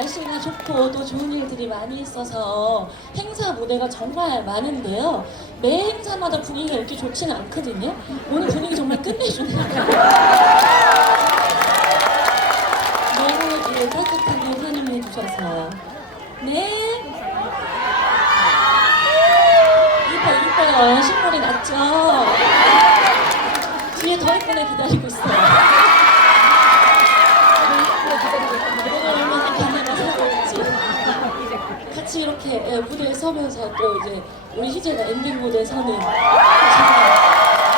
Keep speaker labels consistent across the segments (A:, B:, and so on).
A: 날씨가 좋고 또 좋은 일들이 많이 있어서 행사 무대가 정말 많은데요. 매 행사마다 분위기가 이렇게 좋지는 않거든요. 오늘 분위기 정말 끝내주네요. 너무 이렇게 따뜻하게 환영해 주셔서 네. 이뻐 이뻐요. 신물이 났죠. 뒤에 더 예쁜 애 기다리고 있어요. 오늘 얼마나 기대가 새로운지. 같이 이렇게 예, 무대에 서면서 또 이제 우리 희재가 엔딩 무대에 서는 제가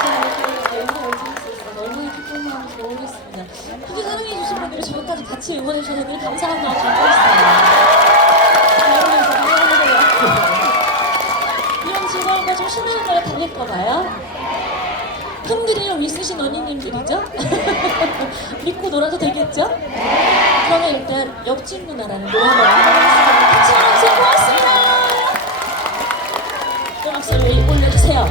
A: 제가 이렇게 영상을 찍을 수 있어서 얼마나 마음인지 모르겠습니다. 희재 사랑해주신 분들이 저까지 같이 응원해주셔서 늘 감사합니다. 감사합니다. 이런 즐거운 거좀 신나는 걸 달릴까 봐요. 흠들이랑 있으신 언니님들이죠? 믿고 놀아도 되겠죠? 그러면 일단 옆집 누나라는 노래 한번 해보겠습니다. 같이 하면서 고맙습니다. 소리 올려주세요.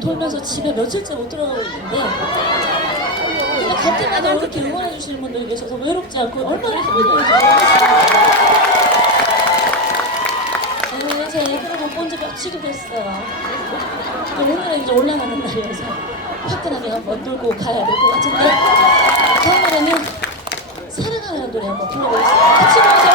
A: 돌면서 집에 며칠째 못 들어가고 있는데 근데 갈 때마다 이렇게 응원해 주시는 분들이 계셔서 외롭지 않고 얼마나 힘들어요. 네, 제 애들을 못본 지 며칠이 됐어요. 오늘은 이제 올라가는 날이어서 화끈하게 한번 놀고 가야 될 것 같은데 다음에는 사랑하는 노래 한번 불러보겠습니다. 같이 불러주세요.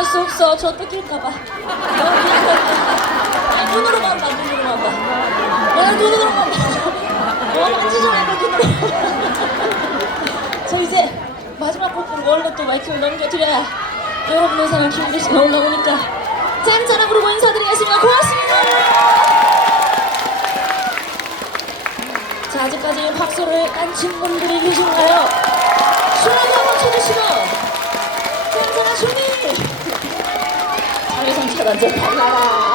A: 내려갈 수 없어. 저 뺏길까봐. 아니 눈으로만 봐 눈으로만 봐. 내가 눈으로만 봐어 만지지 말고 눈으로 저 이제 마지막 곡으로 원래 또 마이크를 넘겨드려야 여러분의 사랑 씨가 올라오니까 짠짠한 부르고 인사드리겠습니다. 고맙습니다. 자 아직까지 박수를 딴 친구들이 계신가요? 소리 한번 쳐주시고. 짠짠한 소리 자외선 차단제 발라라